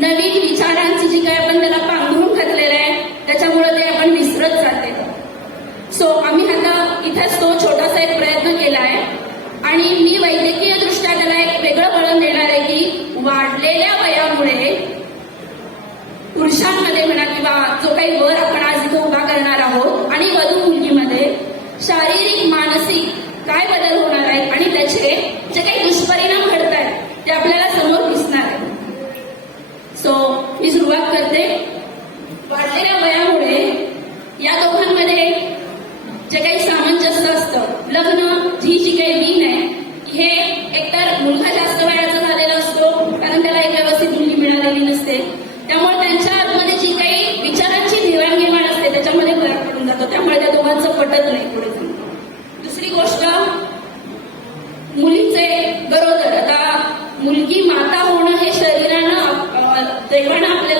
नवीन विचारांची जी काय आपण त्याला पांघरून घातलेलं आहे त्याच्यामुळे ते आपण विसरत जाते. सो आम्ही आता इथेच तो छोटासा एक प्रयत्न केला आहे. आणि मी वैद्यकीय दृष्ट्या त्याला एक वेगळं वळण देणार आहे की वाढलेल्या वयामुळे पुरुषांमध्ये म्हणा किंवा जो काही वर आपण आज इथं उभा करणार आहोत आणि वधू मुलगीमध्ये शारीरिक मानसिक काय बदल होणार आहेत आणि त्याचे जे काही दुष्परिणाम घडत आहेत ते आपल्याला समोर दिसणार आहे सो मी सुरुवात करते. वाढलेल्या वयामुळे या दोघांमध्ये जे काही सामंजस्य असतं लग्न ही जी काही मीन आहे हे एकतर मुलगा जास्त वयाचा झालेला असतो कारण त्याला एक व्यवस्थित मुलगी मिळालेली नसते. त्यामुळे त्यांच्या आतमध्ये जी काही विचारांची देवाणघेवाण असते त्याच्यामध्ये फरक पडून जातो. त्यामुळे त्या दोघांचं पटत नाही पुढे. दुसरी गोष्ट अ, देवानं आपल्याला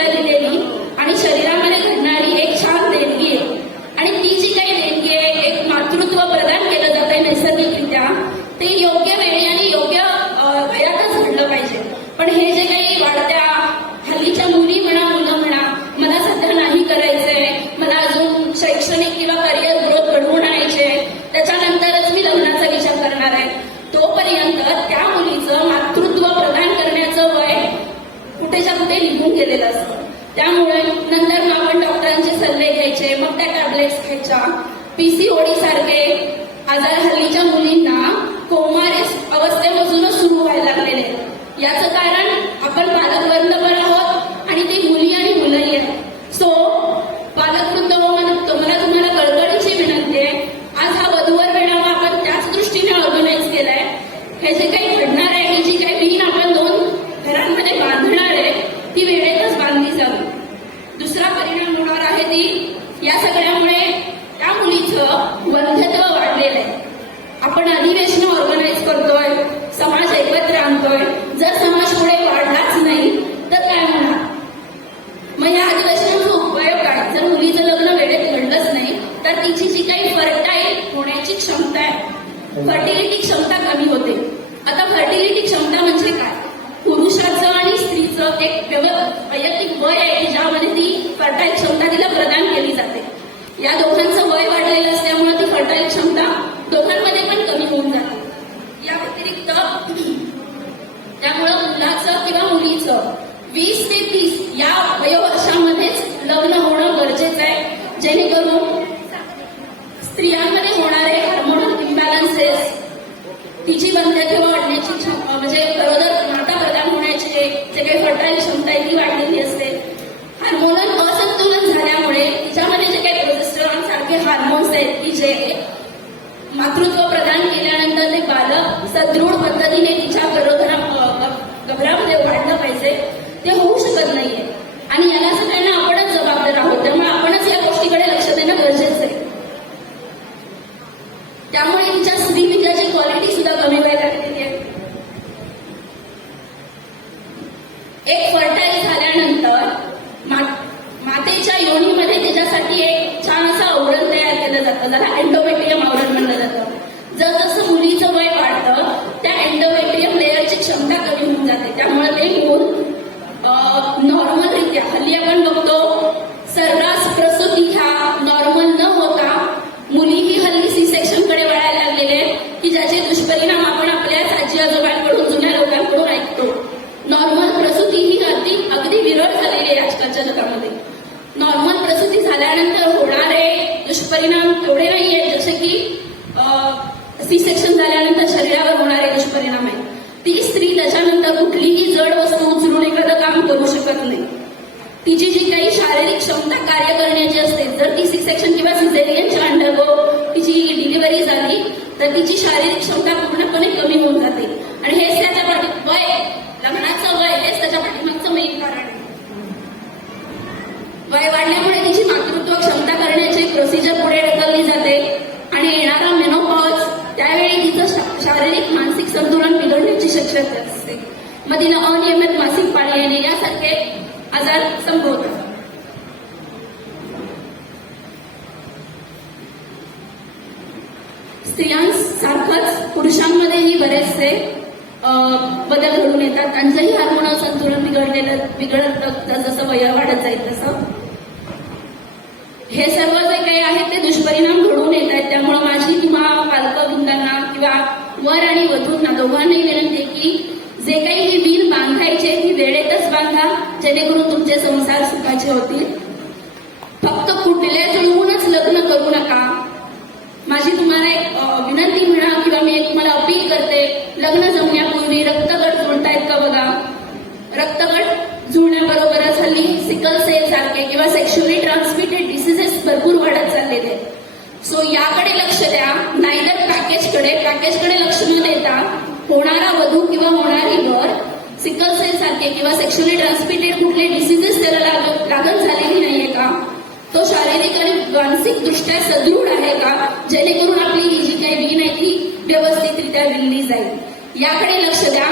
कुठे कुठे निघून गेलेलं असतं. त्यामुळे नंतर मग आपण डॉक्टरांचे सल्ले घ्यायचे मग त्या टॅबलेट्स घ्यायच्या. पीसीओडी सारखे आजार हल्लीच्या मुलींना कोमारेस अवस्थेपासूनच सुरू व्हायला लागलेले. याचं कारण आपण पालकवृंद पण आहोत आणि ते मुली आणि मुलंही आहेत सो पालकवृंद हो म्हणतो मला तुम्हाला कळकळीची विनंती आहे आज हा वधूवर मेळावा आपण त्याच दृष्टीने ऑर्गनाईज केलाय हे जे काही घडणार आहे ही जी काही वीण आपण दोन घरांमध्ये बांधणार आहे ती बांधली जावी दुसरा परिणाम होणार आहे ती या सगळ्यामुळे त्या मुलीचं वंध्यत्व वाढलेलं आहे. आपण अधिवेशन ऑर्गनाईज करतोय समाज एकत्र आणतोय. जर समाज पुढे वाढलाच नाही तर काय होणार? मग या अधिवेशनाचा उपयोग काय? जर मुलीचं लग्न वेळेत घडलंच नाही तर तिची जी काही फर्टाईल होण्याची क्षमता आहे फर्टिलिटी क्षमता कमी होते. आता फर्टिलिटी क्षमता म्हणजे काय? आणि एक वैयक्तिक वय आहे की ज्यामध्ये ती फर्टाईल क्षमता तिला प्रदान केली जाते. या दोघांचं वय वाढलेलं असल्यामुळे ती फर्टाईल क्षमता दोघांमध्ये पण कमी होऊन जाते. या व्यतिरिक्त त्यामुळं मुलाचं किंवा मुलीचं वीस ते तीस या वयोवर्षामध्येच लग्न होणं गरजेचं आहे जेणेकरून स्त्रियांमध्ये होणारे हार्मोनल इम्बॅलन्सेस तिची बंधत्व वाढण्याची क्षम- म्हणजे गरोदर माता प्रदान होण्याची जे जे काही फर्टाईल क्षमता आहे ती वाढलेली असते हार्मोनल असंतुलन झाल्यामुळे तिच्यामध्ये जे काही प्रोजेस्टेरॉन सारखे हार्मोन्स आहेत की जे मातृत्व प्रदान केल्यानंतर ते बालक सदृढ पद्धतीने तिच्या गरोदरा गभरामध्ये वाढलं पाहिजे ते होऊ शकत नाहीये आणि याला सगळ्यांना आपणच जबाबदार आहोत त्यामुळे आपणच या गोष्टीकडे लक्ष देणं गरजेचं आहे त्यामुळे तिच्या स्त्रीविद्याची क्वालिटी सुद्धा कमी व्हायला लागलेली आहे एक फर्टाईल झाल्यानंतर मा- मातेच्या योनीमध्ये त्याच्यासाठी एक छान असं आवरण तयार केलं जातं. त्याला एन्डोमेट्रियम आवरण म्हणलं जातं. जर जसं मुलीचं वय वाढतं दुष्परिणाम एवढे नाहीये जसे की सी सेक्शन झाल्यानंतर शरीरावर होणारे दुष्परिणाम आहेत ती स्त्री त्याच्यानंतर कुठलीही जड वस्तू उचलून एखादं काम करू शकत नाही. तिची जी काही शारीरिक क्षमता कार्य करण्याची असते जर ती सी सेक्शन किंवा सिझेरियनच्या अंडरगो तिची डिलिव्हरी झाली तर तिची शारीरिक क्षमता पूर्णपणे कमी होऊन जाते. आणि हेच त्याच्या पाठी वय लग्नाचं वय हेच त्याच्या पाठीमागचं मेन कारण आहे वय वाढल्यामुळे तिची मातृत्व क्षमता करण्याची प्रोसिजर पुढे ढकलली जाते आणि येणारा मेनोपॉज त्यावेळी तिचं शा- शारीरिक मानसिक संतुलन बिघडण्याची शक्यता असते. मग तिला अनियमित मासिक पाळी येणे यासारखे आजार संभवतात. स्त्रियांसारखंच पुरुषांमध्येही बरेचसे अं, बदल घडून येतात त्यांचंही हार्मोनल संतुलन बिघडलेलं बिघडत जसं वय वाढत जाईल तसं. हे सर्व जे काही आहे ते दुष्परिणाम घडून येत आहेत. त्यामुळे माझी किंवा पालकवृंदांना किंवा वर आणि वधूंना दोघांनाही विनंती की जे काही ही वीर बांधायचे ती वेळेतच बांधा जेणेकरून तुमचे संसार सुखाचे होतील. फक्त कुठल्या जुळवूनच लग्न करू नका. माझी तुम्हाला एक विनंती म्हणा किंवा मी एक तुम्हाला अपील करते लग्न जमण्यापूर्वी रक्तगट जुळतायत का बघा रक्तगट जुळण्याबरोबरच हल्ली सिकल सेल सारखे किंवा सेक्शुअली ट्रान्समिटेड डिसिजेस भरपूर वाढत चाललेले सो याकडे लक्ष द्या. नाहीतर पॅकेजकडे पॅकेजकडे लक्ष न देता होणारा वधू किंवा होणारी वर सिकल सेल सारखे किंवा सेक्शुअली ट्रान्समिटेड कुठले डिसिजेस त्याला लागण झालेली नाहीये का? तो शारीरिक आणि मानसिक दृष्ट्या सदृढ आहे का? जेणेकरून आपली ही जी काही वीण आहे ती व्यवस्थितरित्या विणली जाईल. याकडे लक्ष द्या.